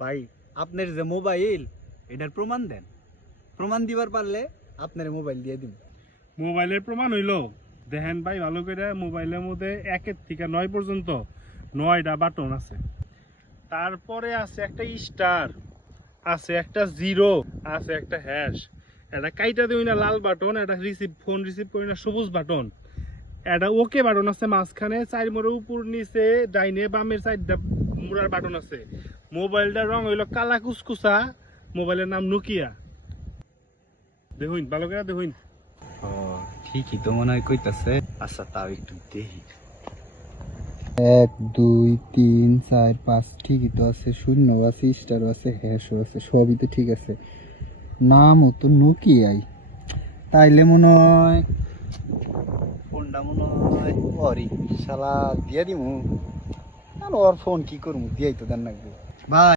ভাই আপনার যে মোবাইল এটার প্রমাণ দেন, প্রমাণ দিবার পারলে আপনার মোবাইল দিয়ে দিন। মোবাইলের প্রমাণ হইলো দেখেন ভাই ভালো করে, মোবাইলের মধ্যে 1 থেকে 9 পর্যন্ত 9টা বাটন আছে, তারপরে আছে একটা স্টার, আছে একটা জিরো, আছে একটা হ্যাশ, এটা কাইটা দিই না লাল বাটন, এটা ফোন রিসিভ করি না সবুজ বাটন, এটা ওকে বাটন আছে মাঝখানে, চার মোড়ের উপর নিচে ডাইনে বামের সাইডটা মুড়ার বাটন আছে। মোবাইলটার রং হইলো কালা কুসকুসা, মোবাইলের নাম নোকিয়া। দেখুন ভালো করে দেখুন। ও ঠিকই তো মনে হয় কইতাছে। আচ্ছা তাও একটু দেখি। 1 2 3 4 5 ঠিকই তো আছে, শূন্য আছে, স্টার আছে, হ্যাশও আছে, সবই তো ঠিক আছে। নামও তো নোকিয়াই, তাইলে মনে হয় ফোনটা মনে হয় ওরই। শালা দিয়া দিমু, আর ওর ফোন কি করবো, দিয়াই তো দেন লাগবে। ভাই